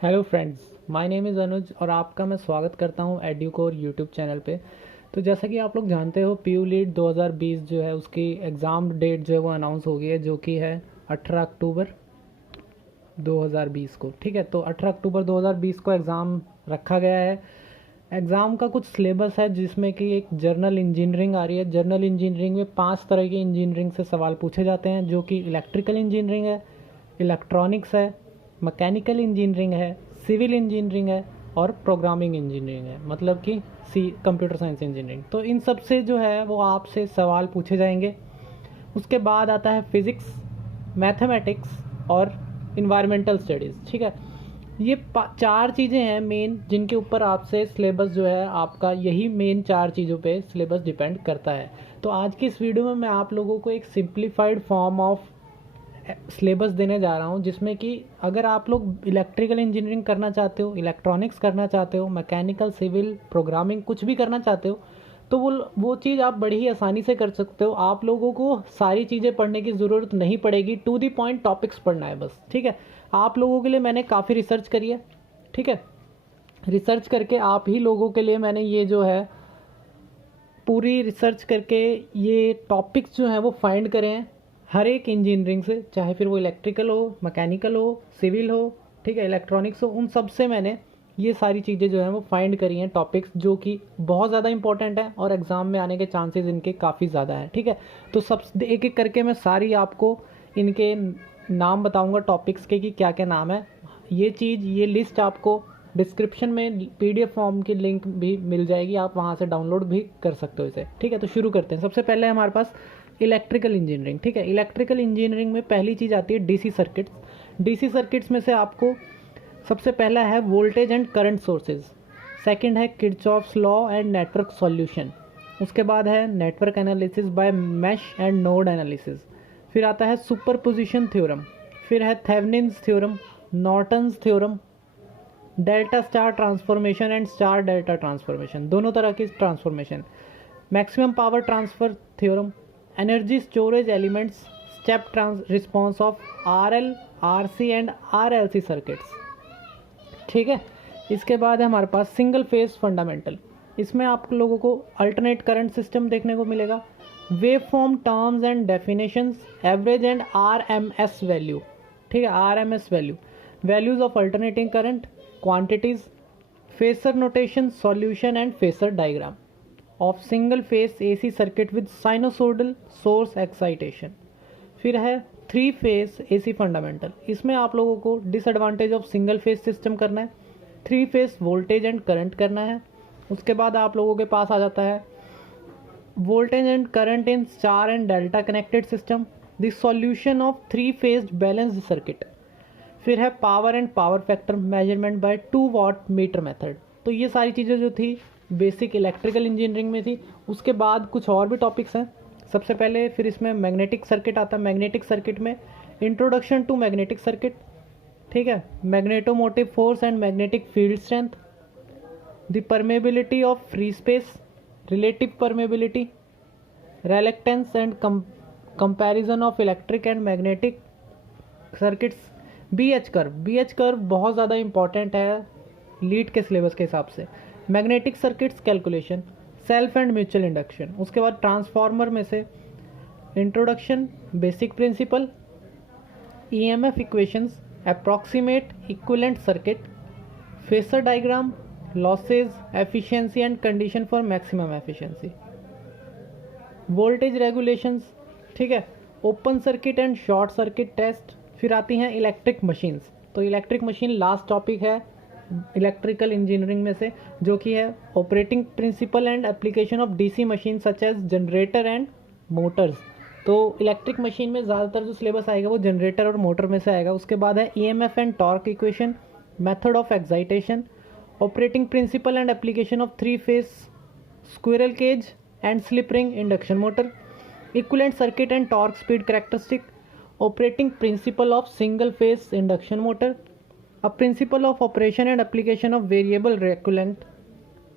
Hello friends, my name is Anuj और आपका मैं स्वागत करता हूं एड्यूकोर यूट्यूब चैनल पे। तो जैसा कि आप लोग जानते हो, पीयू लीड 2020 जो है उसकी एग्ज़ाम डेट जो है वो अनाउंस हो गई है, जो कि है 18 अक्टूबर 2020 को। ठीक है, तो 18 अक्टूबर 2020 को एग्ज़ाम रखा गया है। एग्ज़ाम का कुछ सिलेबस है जिसमें कि एक जर्नल इंजीनियरिंग आ रही है। जर्नल इंजीनियरिंग में 5 तरह की इंजीनियरिंग से सवाल पूछे जाते हैं, जो कि इलेक्ट्रिकल इंजीनियरिंग है, इलेक्ट्रॉनिक्स है, मैकेनिकल इंजीनियरिंग है, सिविल इंजीनियरिंग है और प्रोग्रामिंग इंजीनियरिंग है, मतलब कि कंप्यूटर साइंस इंजीनियरिंग। तो इन सब से जो है वो आपसे सवाल पूछे जाएंगे। उसके बाद आता है फिज़िक्स, मैथमेटिक्स और इन्वायरमेंटल स्टडीज़। ठीक है, ये 4 चीज़ें हैं मेन, जिनके ऊपर आपसे सिलेबस जो है आपका, यही मेन 4 चीज़ों पे सिलेबस डिपेंड करता है। तो आज की इस वीडियो में मैं आप लोगों को एक सिंप्लीफाइड फॉर्म ऑफ सिलेबस देने जा रहा हूँ, जिसमें कि अगर आप लोग इलेक्ट्रिकल इंजीनियरिंग करना चाहते हो, इलेक्ट्रॉनिक्स करना चाहते हो, मैकेनिकल, सिविल, प्रोग्रामिंग कुछ भी करना चाहते हो, तो वो चीज़ आप बड़ी ही आसानी से कर सकते हो। आप लोगों को सारी चीज़ें पढ़ने की ज़रूरत नहीं पड़ेगी, टू दी पॉइंट टॉपिक्स पढ़ना है बस। ठीक है, आप लोगों के लिए मैंने काफ़ी रिसर्च करी है। ठीक है, रिसर्च करके आप ही लोगों के लिए मैंने ये जो है पूरी रिसर्च करके ये टॉपिक्स जो हैं वो फाइंड करे हैं हर एक इंजीनियरिंग से, चाहे फिर वो इलेक्ट्रिकल हो, मैकेनिकल हो, सिविल हो, ठीक है, इलेक्ट्रॉनिक्स हो, उन सब से मैंने ये सारी चीज़ें जो हैं वो फाइंड करी हैं, टॉपिक्स जो कि बहुत ज़्यादा इंपॉर्टेंट है और एग्ज़ाम में आने के चांसेस इनके काफ़ी ज़्यादा हैं। ठीक है, तो सब एक एक करके मैं सारी आपको इनके नाम बताऊंगा टॉपिक्स के कि क्या क्या नाम है। ये लिस्ट आपको डिस्क्रिप्शन में पीडीएफ फॉर्म की लिंक भी मिल जाएगी, आप वहाँ से डाउनलोड भी कर सकते हो इसे। ठीक है, तो शुरू करते हैं। सबसे पहले हमारे पास इलेक्ट्रिकल इंजीनियरिंग। ठीक है, इलेक्ट्रिकल इंजीनियरिंग में पहली चीज़ आती है डीसी सर्किट्स। डीसी सर्किट्स में से आपको सबसे पहला है voltage and current sources, second है Kirchhoff's law and network solution, उसके बाद है network analysis by mesh and node analysis, फिर आता है सुपरपोजिशन थ्योरम, फिर है Thevenin's theorem, Norton's theorem, delta star transformation and star delta transformation, दोनों तरह की transformation, maximum power transfer theorem, energy storage elements, step response of RL, RC and RLC circuits. ठीक है, इसके बाद है हमारे पास सिंगल फेज फंडामेंटल। इसमें आप लोगों को अल्टरनेट करंट सिस्टम देखने को मिलेगा, wave form terms and definitions, average and RMS value. ठीक है, RMS value, values of alternating current, quantities, phasor notation, solution and phasor diagram of single phase AC circuit with sinusoidal source excitation. फिर है 3 phase AC fundamental. इसमें आप लोगों को disadvantage of single phase system करना है, 3 फेस वोल्टेज एंड करंट करना है। उसके बाद आप लोगों के पास आ जाता है voltage and current in star and delta connected system, the solution of 3 phased balanced circuit. फिर है power and power factor measurement by 2 watt meter method. तो ये सारी चीज़ें जो थी बेसिक इलेक्ट्रिकल इंजीनियरिंग में थी। उसके बाद कुछ और भी टॉपिक्स हैं। सबसे पहले फिर इसमें मैग्नेटिक सर्किट आता है। मैग्नेटिक सर्किट में इंट्रोडक्शन टू मैग्नेटिक सर्किट, ठीक है, magnetomotive force and magnetic field strength, the permeability of free space, relative permeability, reluctance and comparison of electric and magnetic circuits, B H curve बहुत ज़्यादा important है lead के syllabus के हिसाब से, magnetic circuits calculation, self and mutual induction. उसके बाद transformer में से introduction, basic principle, EMF equations, approximate equivalent circuit, phasor diagram, losses, efficiency and condition for maximum efficiency, voltage regulations, ठीक है, open circuit and short circuit test. फिर आती हैं electric machines. तो इलेक्ट्रिक मशीन लास्ट टॉपिक है electrical engineering में से, जो कि है operating principle and application of DC machine such as generator and Motors. तो इलेक्ट्रिक मशीन में ज़्यादातर जो सिलेबस आएगा वो जनरेटर और मोटर में से आएगा। उसके बाद है EMF and torque equation, method of excitation, operating principle and application of 3 phase squirrel cage and slip ring induction motor, equivalent circuit and torque speed characteristic, operating principle of single phase induction motor, a principle of operation and application of variable reculent,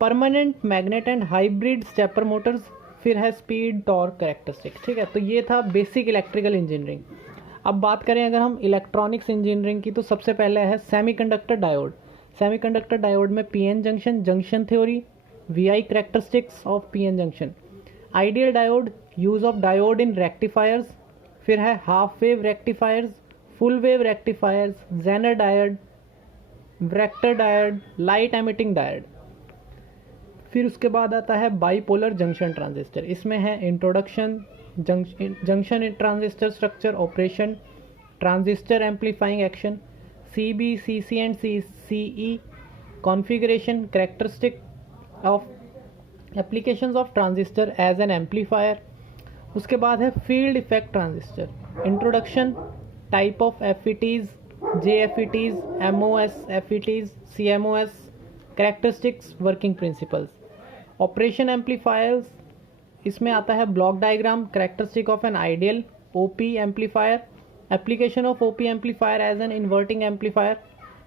permanent magnet and hybrid stepper motors, फिर है speed torque characteristic. ठीक है, तो ये था basic electrical engineering. अब बात करें अगर हम इलेक्ट्रॉनिक्स इंजीनियरिंग की, तो सबसे पहले है सेमीकंडक्टर डायोड। सेमीकंडक्टर डायोड में PN junction, junction theory, VI characteristics of PN junction, ideal diode, use of diode in rectifiers, फिर है half wave rectifiers, full wave rectifiers, zener diode, vector diode, light emitting diode. फिर उसके बाद आता है bipolar junction transistor. इसमें है introduction, junction in transistor structure, operation, transistor amplifying action, CB, CC and CE, configuration, characteristic of applications of transistor as an amplifier. उसके बाद है field effect transistor, introduction, type of FETs, JFETs, MOS FETs, CMOS, characteristics, working principles, operation amplifiers. इसमें आता है block diagram, characteristic of an ideal op amplifier, application of op amplifier as an inverting amplifier,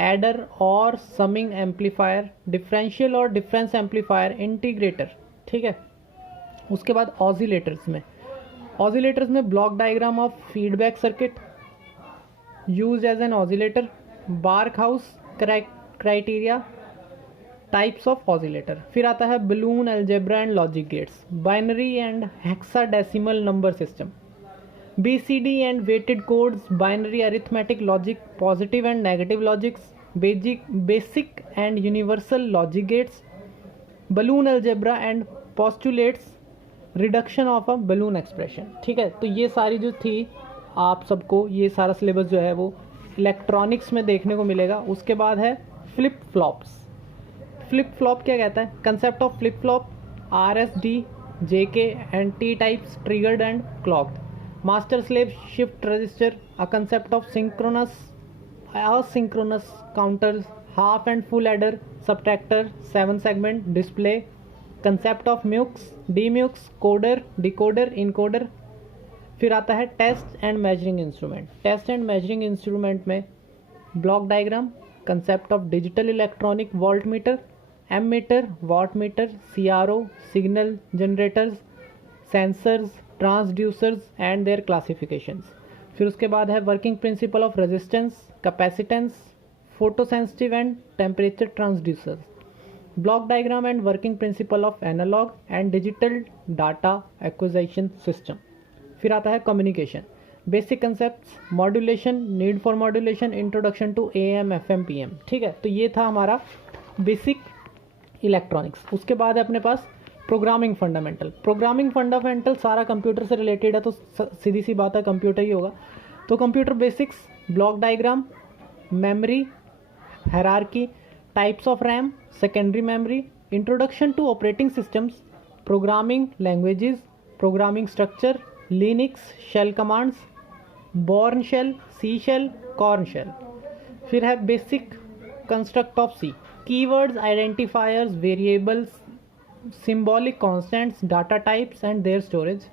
adder और summing amplifier, differential और difference amplifier, integrator. ठीक है। उसके बाद oscillators में block diagram of feedback circuit use as an oscillator, Barkhausen criteria, types of oscillator. फिर आता है boolean, algebra and logic gates, binary and hexadecimal number system, BCD and weighted codes, binary arithmetic logic, positive and negative logics, basic and universal logic gates, boolean algebra and postulates, reduction of a boolean expression. ठीक है। तो ये सारी जो थी, आप सबको ये सारा सिलेबस जो है वो इलेक्ट्रॉनिक्स में देखने को मिलेगा। उसके बाद है फ्लिप फ्लॉप्स। फ्लिप फ्लॉप क्या कहता है? Concept of flip flop, RSD, JK and T types, triggered and clogged, master slave shift register, a concept of synchronous, asynchronous counters, half and full adder, subtractor, 7 segment display, concept of mux, demux, coder, decoder, encoder। फिर आता है test and measuring instrument. Test and measuring instrument में block diagram, concept of digital electronic voltmeter, ammeter, wattmeter, CRO, signal generators, sensors, transducers and their classifications. फिर उसके बाद है working principle of resistance, capacitance, photosensitive and temperature transducers, block diagram and working principle of analog and digital data acquisition system. फिर आता है communication, basic concepts, modulation, need for modulation, introduction to AM, FM, PM। ठीक है। तो ये था हमारा basic electronics. उसके बाद है अपने पास प्रोग्रामिंग फंडामेंटल। प्रोग्रामिंग फंडामेंटल सारा कंप्यूटर से रिलेटेड है, तो सीधी सी बात है कंप्यूटर ही होगा। तो computer basics, block diagram, memory, hierarchy, types of RAM, secondary memory, introduction to operating systems, programming languages, programming structure, Linux, shell commands, Bourne shell, C shell, Korn shell. फिर है basic construct of C, keywords, identifiers, variables, symbolic constants, data types and their storage,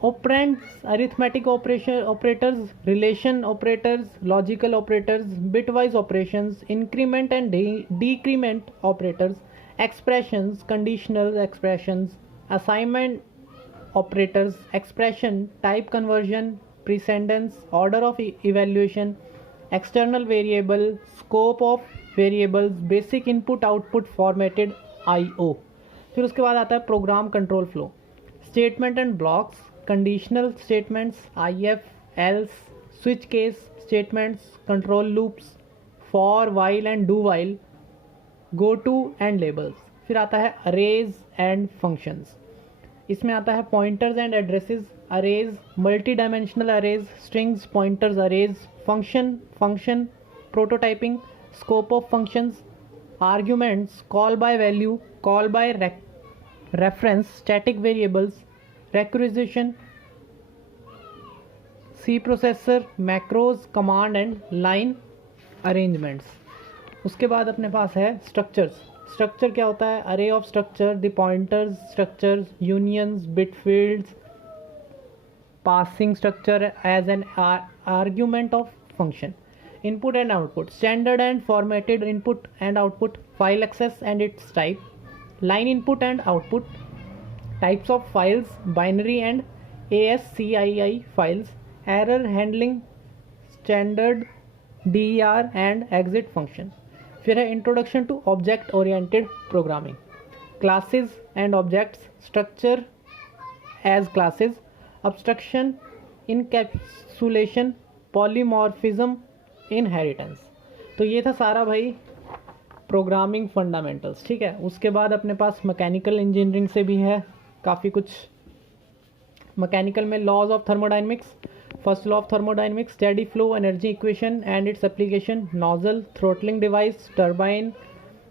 operands, arithmetic operators, relation operators, logical operators, bitwise operations, increment and decrement operators, expressions, conditional expressions, assignment operators, expression, type conversion, precedence, order of evaluation, external variable, scope of variables, basic input output formatted IO। फिर उसके बाद आता है program control flow, statement and blocks, conditional statements, IF, else, switch case statements, control loops, for, while and do while, go to and labels. फिर आता है arrays and functions. इसमें आता है pointers and addresses, arrays, multi dimensional arrays, strings, pointers, arrays, function, prototyping, scope of functions, arguments, call by value, call by reference, static variables, recursation, C processor, macros, command and line arrangements। उसके बाद अपने पास है structures. Structure क्या होता है? Array of structure, the pointers structures, unions, bit fields, passing structure as an argument of function, input and output, standard and formatted input and output, file access and its type, line input and output, types of files, binary and ASCII files, error handling, standard DER and exit function. फिर है introduction to object oriented programming, classes and objects, structure as classes, abstraction, encapsulation, polymorphism, inheritance. तो ये था सारा भाई programming fundamentals, ठीक है। उसके बाद अपने पास मैकेनिकल इंजीनियरिंग से भी है काफ़ी कुछ। मैकेनिकल में laws of thermodynamics, first law of thermodynamics, steady flow energy equation and its application, nozzle, throttling device, turbine,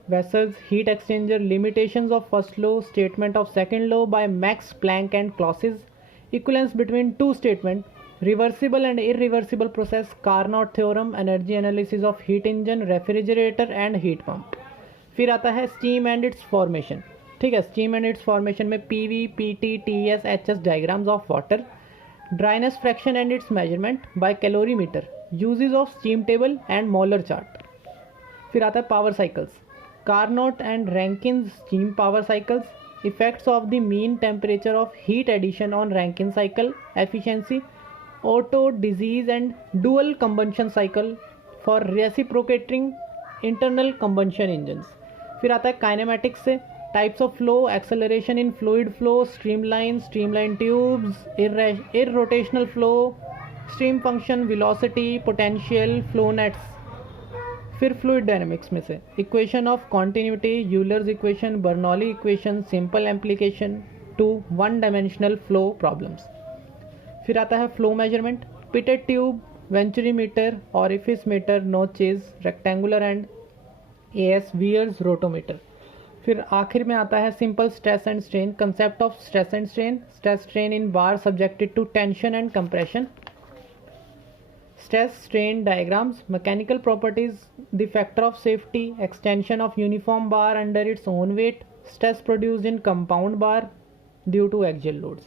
vessels, heat exchanger, limitations of first law, statement of second law by Max Planck and Clausius, equivalence between two statements, reversible and irreversible process, Carnot theorem, energy analysis of heat engine, refrigerator and heat pump। फिर आता है steam and its formation, ठीक है। steam and its formation में PV, PT, TS, HS diagrams of water, dryness fraction and its measurement by calorimeter, uses of steam table and Moeller chart। फिर आता है power cycles, Carnot and Rankine's steam power cycles, effects of the mean temperature of heat addition on Rankine cycle efficiency, Otto disease and dual combustion cycle for reciprocating internal combustion engines। फिर आता है kinematics से types of flow, acceleration in fluid flow, streamline tubes, irrotational flow, stream function, velocity, potential, flow nets। फिर fluid dynamics में से equation of continuity, Euler's equation, Bernoulli equation, simple application to one dimensional flow problems. फिर आता है flow measurement, pitot tube, venturi meter, orifice meter, notches, rectangular and AS weirs rotameter. फिर आखिर में आता है simple stress and strain, concept of stress and strain, stress strain in bar subjected to tension and compression, stress strain diagrams, mechanical properties, the factor of safety, extension of uniform bar under its own weight, stress produced in compound bar due to axial loads।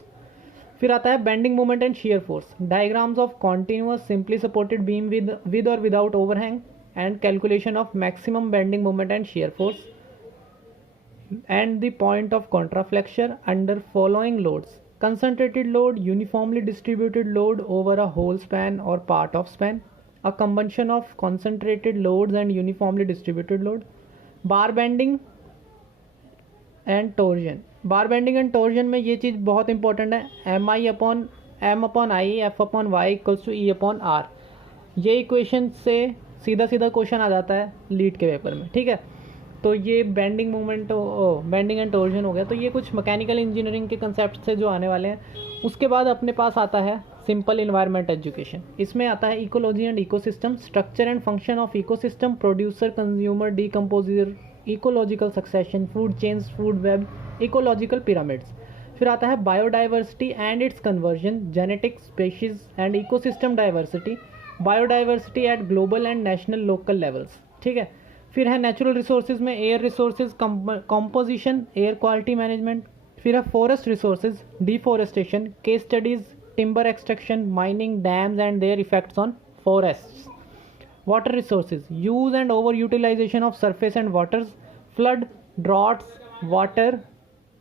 फिर आता है bending moment and shear force, diagrams of continuous simply supported beam with or without overhang and calculation of maximum bending moment and shear force and the point of contraflexure under following loads, concentrated load, uniformly distributed load over a whole span or part of span, a combination of concentrated loads and uniformly distributed load, bar bending and torsion। Bar bending and torsion में ये चीज़ बहुत important है, M/I F/Y equals to E/R। ये equation से सीधा question आ जाता है lead के पेपर में, ठीक है। तो ये bending movement, bending and torsion हो गया। तो ये कुछ मैकेनिकल इंजीनियरिंग के कंसेप्ट से जो आने वाले हैं। उसके बाद अपने पास आता है सिंपल इन्वायरमेंट एजुकेशन, इसमें आता है ecology and ecosystem, structure and function of ecosystem, producer, consumer, decomposer, ecological succession, food chains, food web, ecological pyramids. फिर आता है biodiversity and it's conversion, genetic, species and ecosystem diversity, biodiversity eight global and national local levels, ठीक है। फिर है natural resources में air resources composition, air quality management. फिर है forest resources, deforestation, case studies, timber extraction, mining, dams and there effects on forests. Water resources, use and over utilization of surface and waters, flood, droughts, water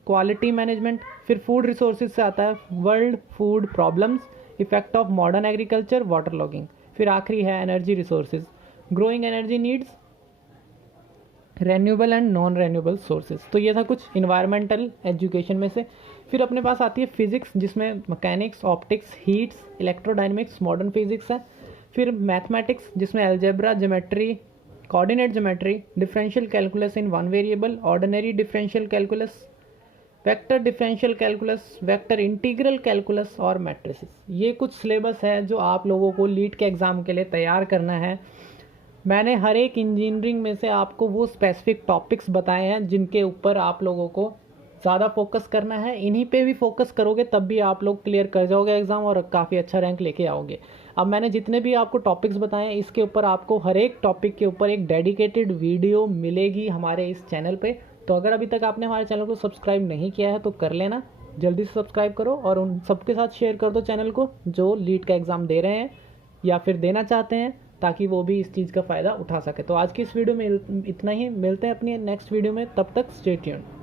quality management. फिर food resources से आता है world food problems, effect of modern agriculture, water logging. फिर आखिरी है energy resources, growing energy needs, renewable and non renewable sources. तो ये था कुछ इन्वायरमेंटल एजुकेशन में से। फिर अपने पास आती है फिजिक्स, जिसमें mechanics, optics, heats, electrodynamics, modern physics है। फिर मैथमेटिक्स, जिसमें algebra, geometry, coordinate geometry, differential calculus in one variable, ordinary differential calculus, vector differential calculus, vector integral calculus और मैट्रिसेस। ये कुछ सिलेबस है जो आप लोगों को लीड के एग्ज़ाम के लिए तैयार करना है। मैंने हर एक इंजीनियरिंग में से आपको वो स्पेसिफिक टॉपिक्स बताए हैं जिनके ऊपर आप लोगों को ज़्यादा फोकस करना है। इन्हीं पे भी फोकस करोगे तब भी आप लोग क्लियर कर जाओगे एग्ज़ाम और काफ़ी अच्छा रैंक लेके आओगे। अब मैंने जितने भी आपको टॉपिक्स बताए हैं, इसके ऊपर आपको हर एक टॉपिक के ऊपर एक डेडिकेटेड वीडियो मिलेगी हमारे इस चैनल पे। तो अगर अभी तक आपने हमारे चैनल को सब्सक्राइब नहीं किया है तो कर लेना, जल्दी से सब्सक्राइब करो और उन सबके साथ शेयर कर दो चैनल को जो लीड का एग्ज़ाम दे रहे हैं या फिर देना चाहते हैं, ताकि वो भी इस चीज़ का फ़ायदा उठा सके। तो आज की इस वीडियो में इतना ही, मिलते हैं अपनी नेक्स्ट वीडियो में, तब तक स्टे ट्यून्ड।